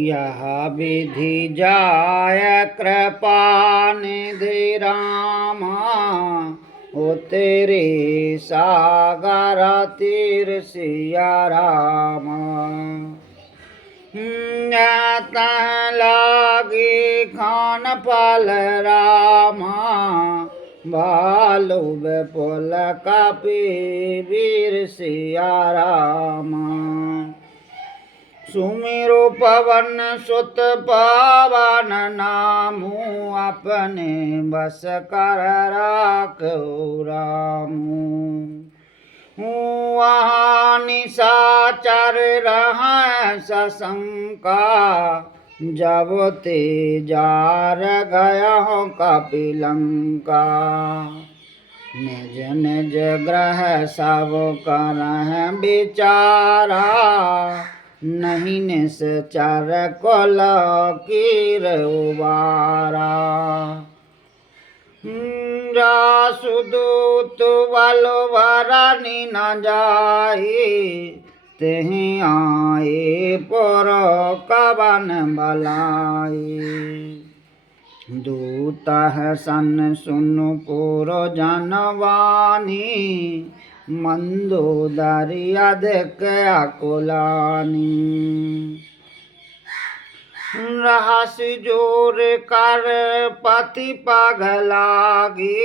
यह विधि जाय कृपा निधि रामा, हो तेरे सागर तीर सिया रामा। लागी खान पाल रामा, भालू बेपुल कापी वीर सिया रामा। सुमिरो पवन सुत पावन नामू, अपने बस कर राखो रामू। वहाँ निशाचर रहा सशंका, जब ते जार गया हो कपिलंका। निज निज ग्रह सब करह विचारा, नहीं निश्चर कुल कीर उबारा। जासुदूत बल भरनी न जाई, तेहि आए पुर कवन भलाई। दूत सन सुनु पुर जनवानी, मंदोदरी अधिक अकुलानी। रहस्य जोर कर पति पग लागी,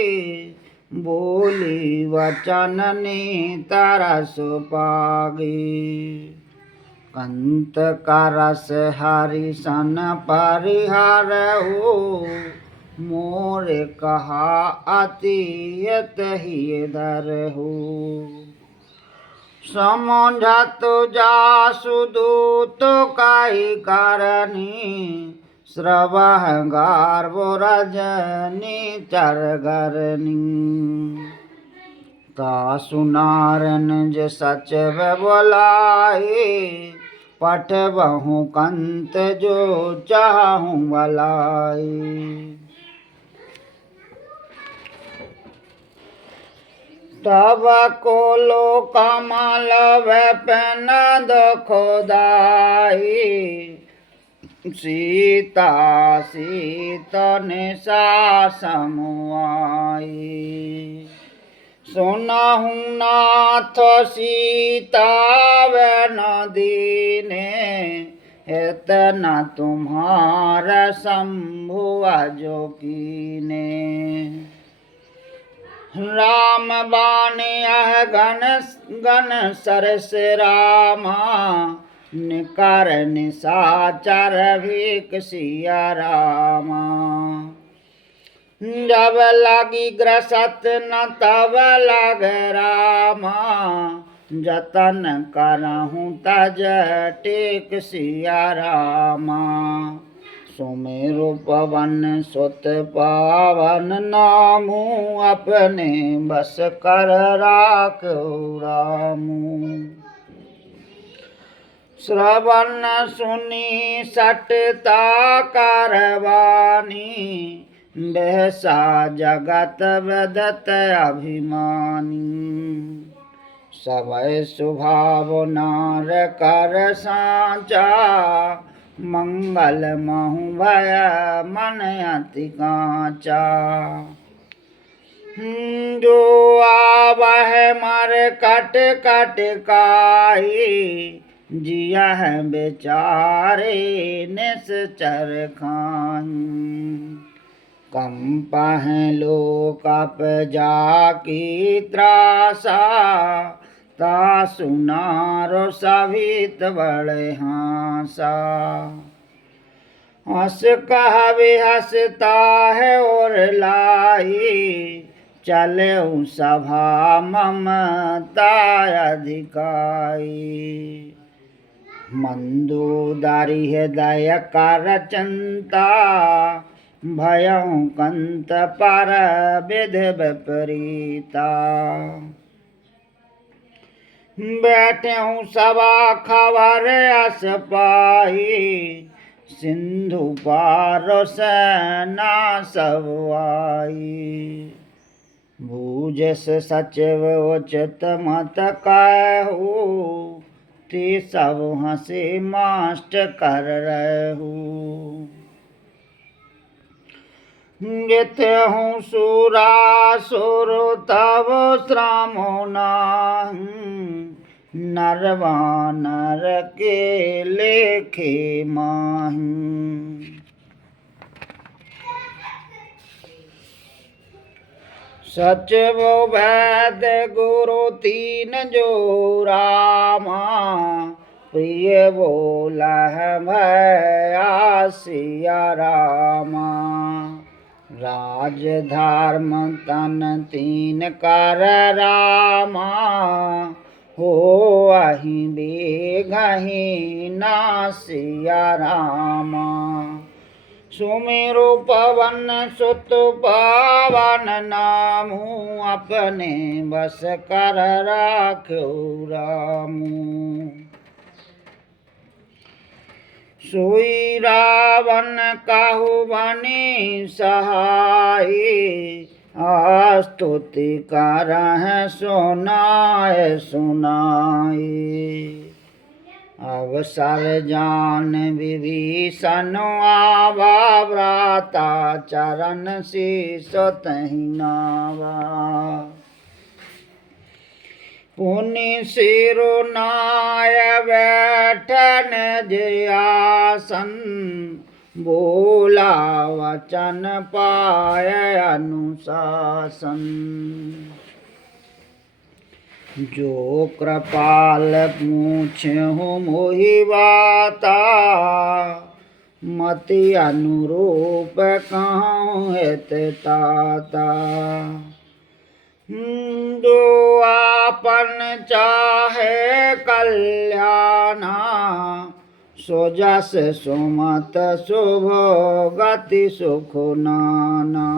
बोली वचन ने तरस पागी। कंत करस हरि सन परिहरहु, मोर कहा अतियत ही धरहु। समझत जासुदूत काई करनी, श्रवह गार्भ रजनी चरगरनी। ता सुनारन ज सचव बोलाए, पठबहु कंत जो चाहूँ भलाई। तब कोलो कमल वैपन दुखदाई, सीता सीतन सा समुआई। सुनहु नाथ सीता वन दीने, इतना तुम्हारा शंभु जो कीने। राम बानी घन घन सरस रामा, निकर निशाचर भीख सिया रामा। जब लगी ग्रसत न तब लग रामा, जतन करहूँ तज टेक सिया रामा। सुमेरु पवन सुत पावन नामू, अपने बस कर राखो रामू। श्रवण सुनी सटता करवानी, बेहसा जगत वदत अभिमानी। समय स्वभाव नार कर साचा, मंगल महु भय मन अति कांचा। जो आवह मर कट कट काई, जिया है बेचारे निश्चर खाई। कंपा है लोक अप जाकी त्रासा, ता सुनारो सभित बड़े हासा। हंस कह हंसता है और लाई, चले सभा ममता अधिकाई। मंदोदरी हृदय कर चिंता, भयं कंत पर विधि विपरीता। बैठे हूँ सभा खबर अस पाई, सिंधु पार सेना सब आई। भूजस सचिव उचित मत कहु, ते सब हंसे मास्ट कर रहू। हूँ सुरासुर तब श्रामो नाहीं, नरवानर के लेखे माहीं। सच वो वैद गुरु तीन जो रामा, प्रिय बोला भया सिया रामा। राज धर्म तन तीन कर रामा, हो अहि बेगहि ना सिया रामा। सुमेरु पवन सुत पावन नामू, अपने बस कर राख्यो रामू। सोई रावण काहू बनी सहाय, स्तुति करह सुनाय सुनाई। अवसर जान विभीषण आवा, व्राता चरण शीस तहि नावा। पुनि सिरुनाय बैठन जयासन, बोला वचन पाय अनुशासन। जो कृपाल पूछहु मोहि बाता, मति अनुरूप कहूँ हित ताता। जो आपन चाहे कल्याणा, सो जस सुमत शुभ गति सुख नाना।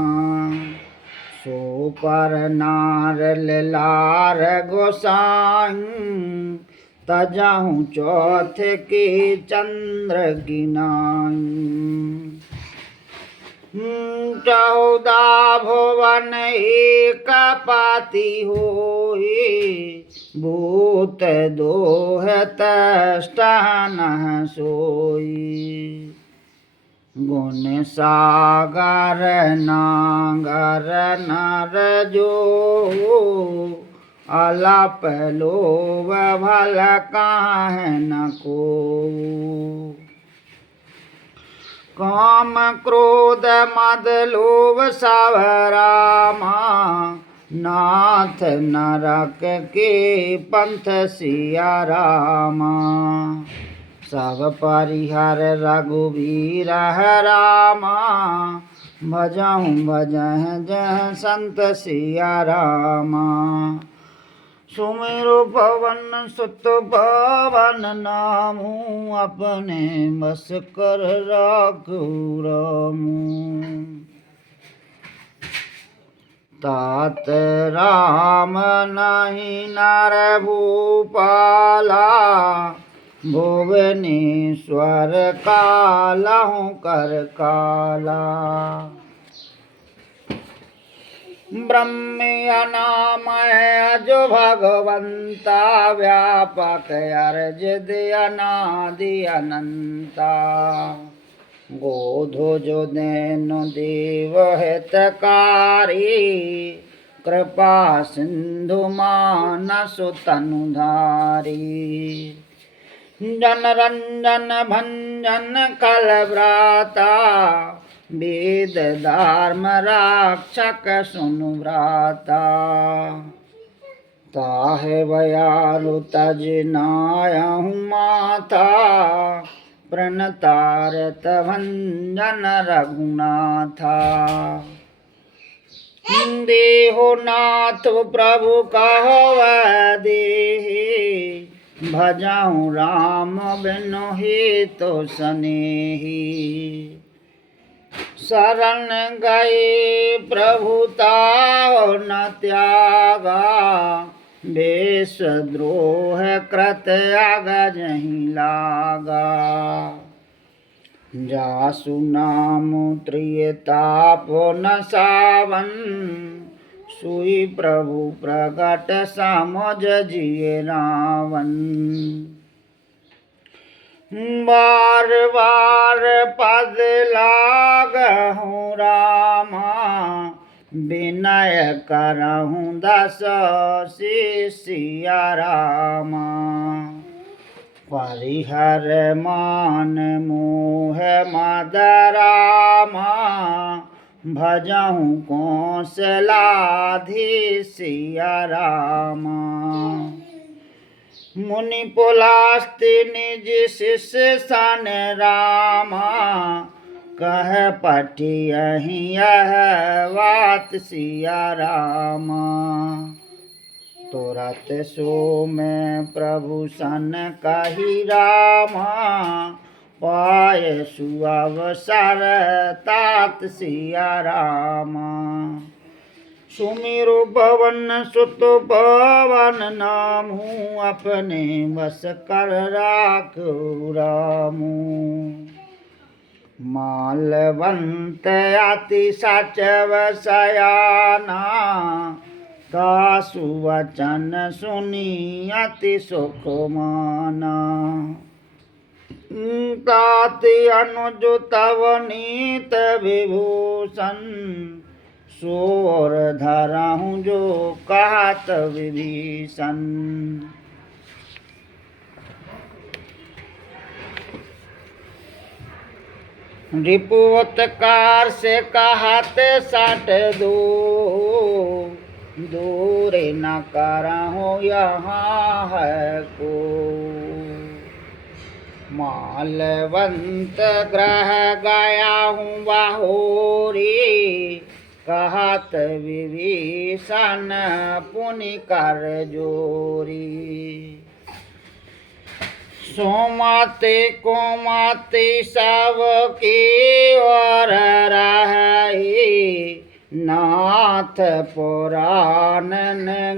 सो पर नार लार गोसाई, तजहु चौथ की चंद्र गिनाई। 14 भुवन एक पाती होई, भूत दोहत नह सोई। गुण सागर नागर नर जो, अलाप लोभ भल काहे न को। काम क्रोध मद लोभ सब रामा, नाथ नरक के पंथ सिया रामा। सब परिहर रघुवीर रामा, भजहु भजह जह संत सिया रामा। सुमेरु पवन सुत पावन नामू, अपने बस कर राखू रामू। तात राम नहीं नर भूपाला, भुवनेश्वर कालहु कर काला। ब्रह्मयनामय जो भगवंता, व्यापक अर्ज अनादि अनंता। गोधो जो देनु देव हितकारी, कृपा सिंधु मानस तनुधारी। जनरंजन भंजन कल व्राता, वेद धर्म रक्षक सुनु व्राता। ताहे भयालु तज नायहु माता, प्रणतारत भंजन रघुनाथा। देहो नाथ प्रभु कहो देहि, भजहु राम बिनु हेतु सनेही। शरण गए प्रभु ताहो न त्यागा, बेश द्रोह कृत अगजहि लागा। जासु नाम त्रियताप न सावन, सुई प्रभु प्रगट समझ जिय रावण। बार बार पद लागहूँ रामा, विनय करहूँ दस शिष्या रामा। परिहर मान मोह मद रामा, भजहूँ कौशलाधीशिया रामा। मुनि पुलास्ति निज शिष्य सन रामा, कह पठियहि यह बात सिया रामा। तुरत सो में प्रभु सन कही रामा, पाय सुअवसर तात सिया रामा। सुमिरु पवन सुत पवन नामू, अपने बस कर राखो रामू। मालवंत अति सचव सयाना, दासु वचन सुनी अति सुख माना। ताति अनुज तव नीत विभूषण, सोर धरहूँ जो कहत विभीषण। रिपुवतकार से कहत सट दो, दूर न करहूँ यहाँ है को। मालवंत ग्रह गया हूँ बहोरी, कहत विभीषण पुनि कर जोरी। सोमति कुमति सब की ओर रही, नाथ पुराण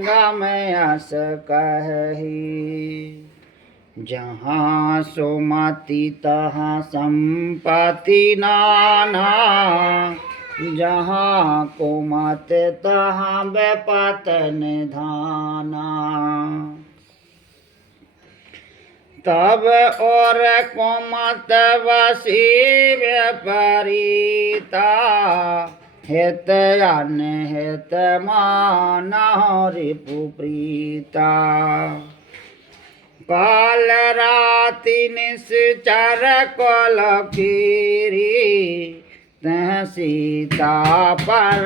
गमयस कही। जहाँ सुमति तहाँ संपत्ति नाना, जहाँ कुमत तहाँ विपत निधाना। तब और कुमत वसी विपरीता, हित अनहित माना रिपु प्रीता। काल राति निश्चर कुल कीरी, तह सीता पर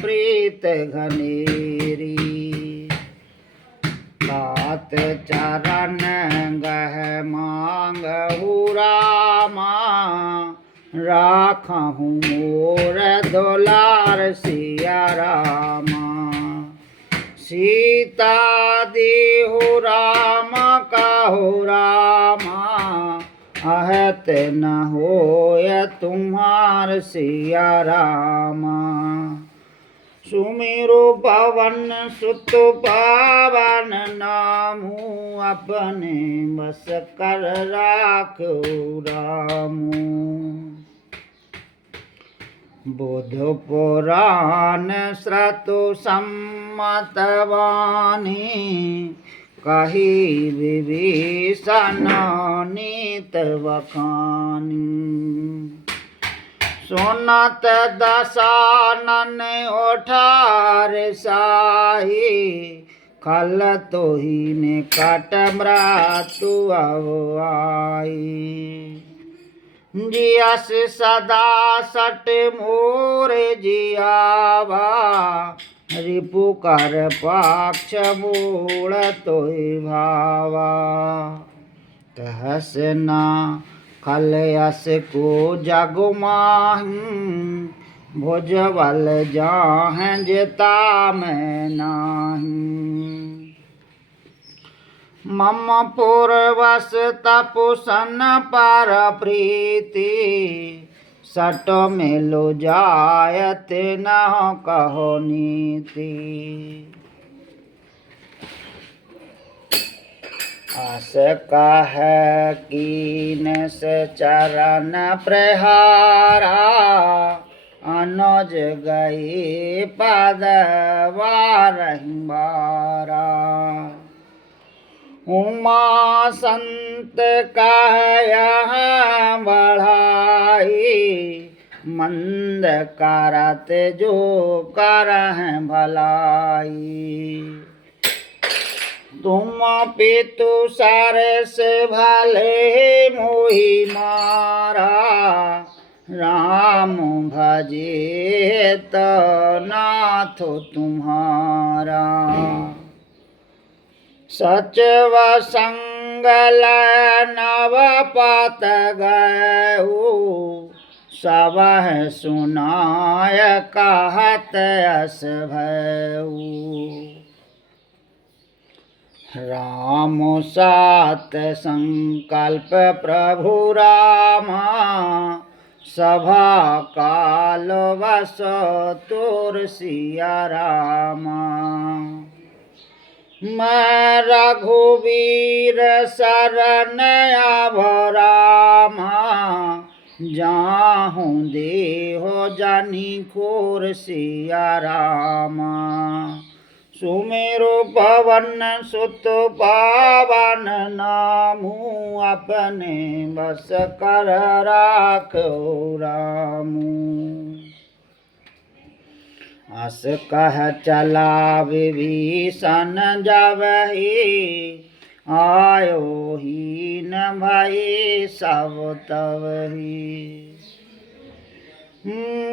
प्रीत घनेरी। तात चरण गह मांगहु रामा, राखहूँ मोर दुलार सिया रामा। सीता देहु राम कहो रामा, आहत न होय तुम्हार सिया रामा। सुमिरु पवन सुत पावन नामू, अपने बस कर राखो रामू। बुध पुराण श्रुतु सम्मत वाणी, कही विभीषण नीत बखानी। सुनत दसानन उठार साही, खल तोहि निकट मृत्यु अब आई। जियस सदा सट मोर जियावा, रिपु कर पाक्ष मूल तोहि भावा। कहस ना खलयस को जग माही, भुजबल जाहं जेता मैं नाही। मम पूर्वस तपुसन पर प्रीति, सट मिलो जायत न कहो नीति। आस कह कीन से चरण प्रहारा, अनुज गई पद बारंबारा। उमा संत कह यहाँ बढ़ाई, मंद करत जो करह भलाई। तुम पितु सरस भले मोहि मारा, राम भजे त नाथ तुम्हारा। सचव संगल नव पत गऊ, सबह सुनाय कहत अस भयऊ। राम सात संकल्प प्रभु रामा, सभा काल वस तोर सिया रामा। मैं रघुवीर शरण अब रामा, जाहूँ देहो जानी खोर सिया रामा। सुमेरु पवन सुत पावन नामू, अपने बस कर राखो रामू। अस कह चला विभीषण जबहि, आयो हीन भई सब तबहि।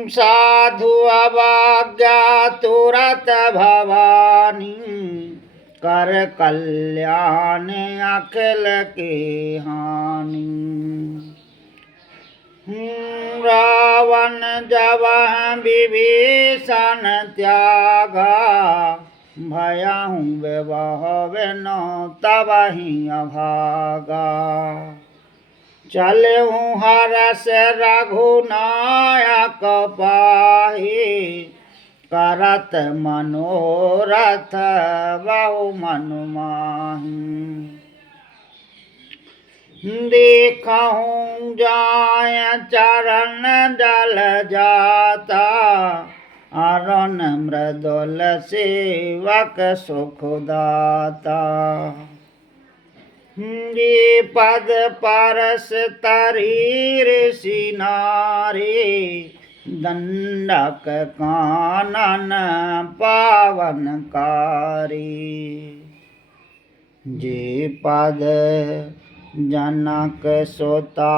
साधु अवज्ञा तुरत भवानी, कर कल्याण अखिल के हानि। रावण जब विभीषण त्यागा, भयहु विवह बिनु तबहि अभागा। चलहु हरष रघुनायक पाहि, करत मनोरथ बहु मनु माहि। देखहु जाय चरण जल जाता, अरुण मृदुल सेवक सुख दाता। ये पद परस तरी ऋषि नारी, दंडक कानन पावनकारी। जे पद जनक सुता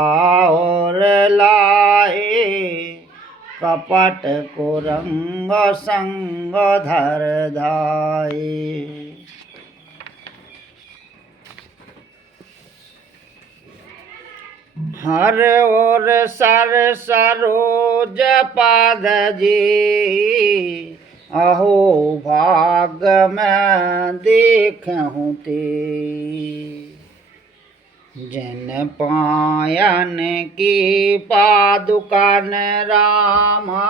और लाए, कपट कुरंग संग धर धाये। हर ओर सर सरोज पाद जी, अहो भाग मैं देखहु ते। जिन पायन की पादुकन रामा,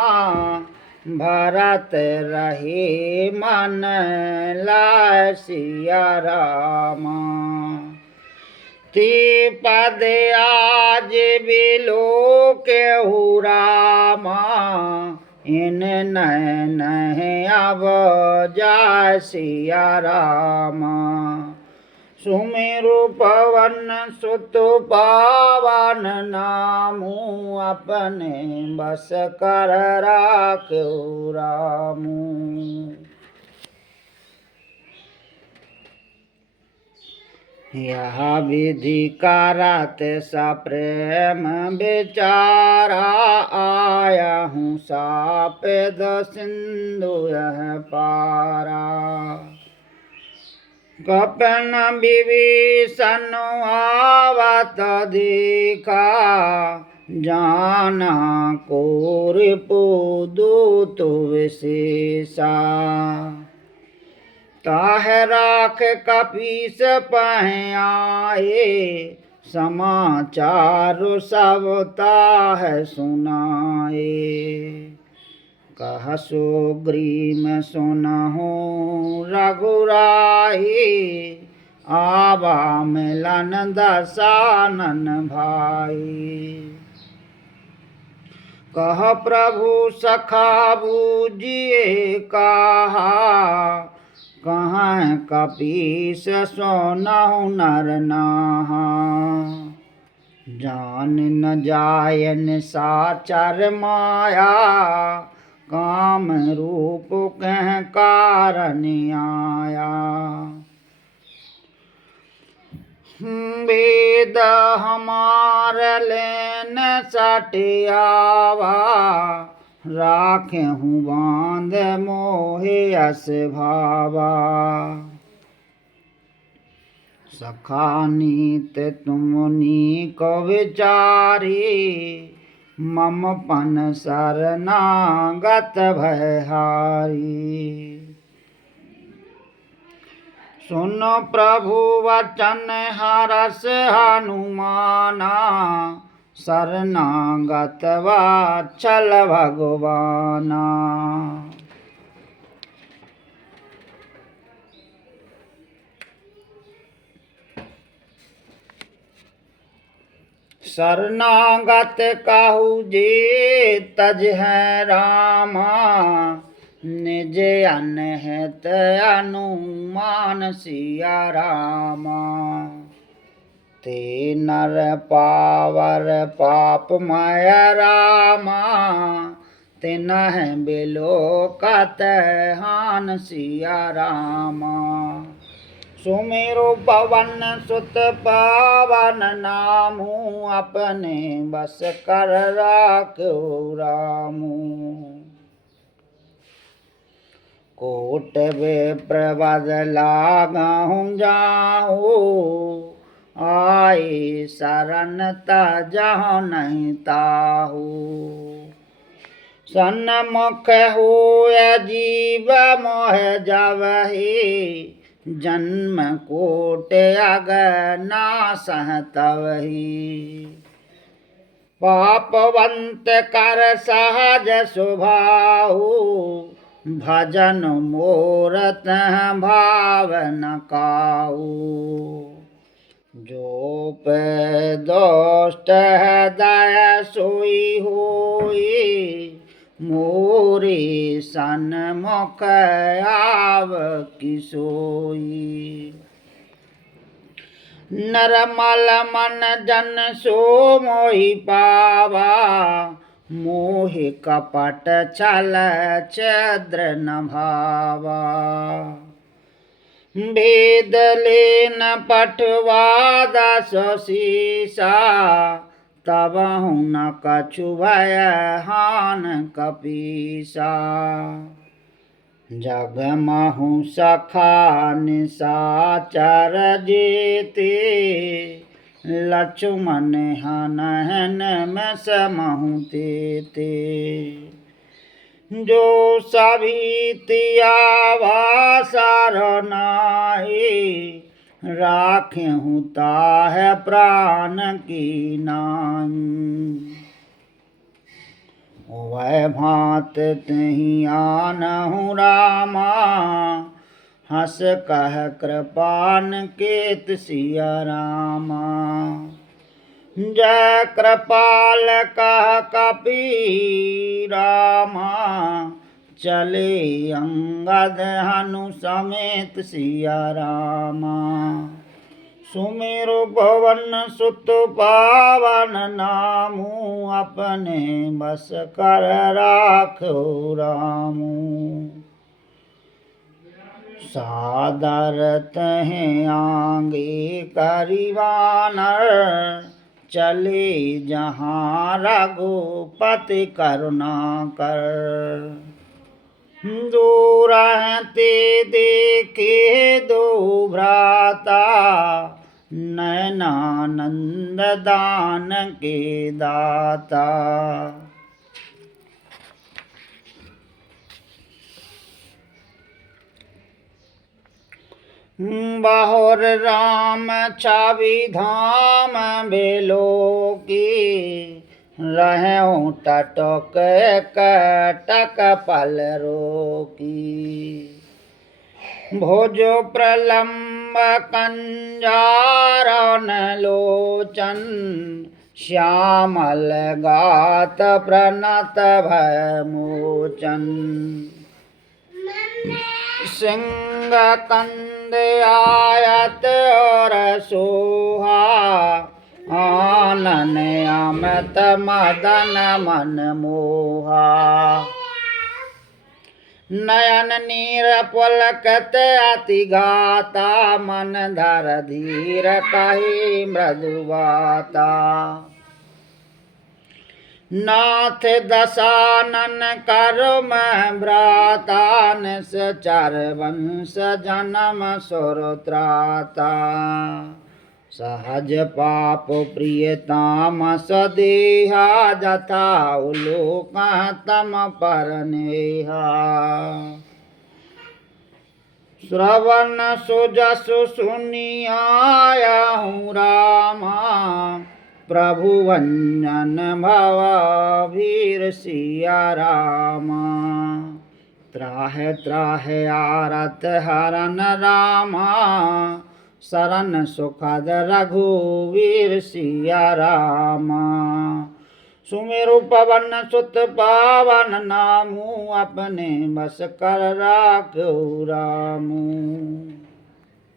भरत रहे मन लाय सिया रामा। ते पद आज बिलोकेहु रामा, इन नैन अब जाय सिया रामा। सुमेरु पवन सुत पावन नामू, अपने बस कर राखो रामू। यह विधि करत सप्रेम विचारा, आया हूँ सापेद सिंधु यह पारा। कपन विभीषण आवत देखा, जाना कोर दूत विशेषा। ताह राख कपीस पह आए, समाचार सब ताह सुनाए। कह सुग्रीव सुनहु रघुराई, आवा मिलन दसानन भाई। कह प्रभु सखा बूझिए कहा, कहाँ कपीस सोनहु नर नाहा। जान न जायन साचर माया, काम रूप कह कारण आया। वेद हमार लेन सटियावा, राखेहूँ बांध मोहे अस भावा। सखा नीत तुमनी को विचारी, मम पन शरणागत भयहारी। सुनो प्रभु वचन हरस हनुमाना, शरणागत वात्सल भगवाना। शरणागत कहु जे तज है रामा, निज अनहित अनुमान सिया रामा। ते नर पावर पापमय रामा, तिनहि बिलोकत हान सिया रामा। सुमेरु पवन सुत पावन नामु, अपने बस कर राखो रामू। कोट विप्र बद लागहु जाहु, आए शरण तजहु नहीं ताहू। सन्मुख होय जीव मोह जवहि, जन्म कोट अगनासह तवहि। पापवंत कर सहज स्वभाहु, भजन मोर तह भाव न काहू। जो पे दोष्ट हृदय सोई होई, मोरे सन्मुख आव की सोई। नरमल मन जन सो मोहि पावा, मोह कपट छल छिद्र न भावा। भेद लेन पठवा दस शीसा, तबहु न कछु भय हान कपीसा। जगमहु सखा निशाचर जेते, लक्ष्मण हनहन में समहु तेते। जो सभी तियावा सरनाहि, राखेहु ताह प्राण की नाई। वै भांत तहि आनहु रामा, हस कह कृपान केत सिया रामा। जय कृपाल कह कपी रामा, चले अंगद हनु समेत सिया रामा। सुमेरु भवन सुत पावन नामु, अपने बस कर राखो रामू। सादर तहे आगे करिवानर, चले जहाँ रघुपति करुणा कर। दूर ते देखे दो भ्राता, नयनानंद दान के दाता। बहुर राम छवि धाम बेलो की, रहूं टटक कटक पल रोकी। भुज प्रलम्ब कंजारन लोचन, श्यामल गात प्रणत भय मोचन। सिंह कंद आयत और सोहा, आनन अमृत मदन मन मोहा। नयन नीर पुलकत अति गाता, मन धर धीर कहि मृदुवाता। नाथ दशानन करो मैं भ्राता, निश्चर वंश जन्म सुर त्राता। सहज पाप प्रियताम सदेहा, जथा उलोक तम पर नेहा। श्रवण सुजसु सुनि आया हूँ रामा, प्रभु वंदन भव वीर सिया रामा। त्राहि त्राहि आरत हरन रामा, शरण सुखद रघुवीर सिया रामा। सुमिरु पवन सुत पावन नामू, अपने बस कर राखो रामू।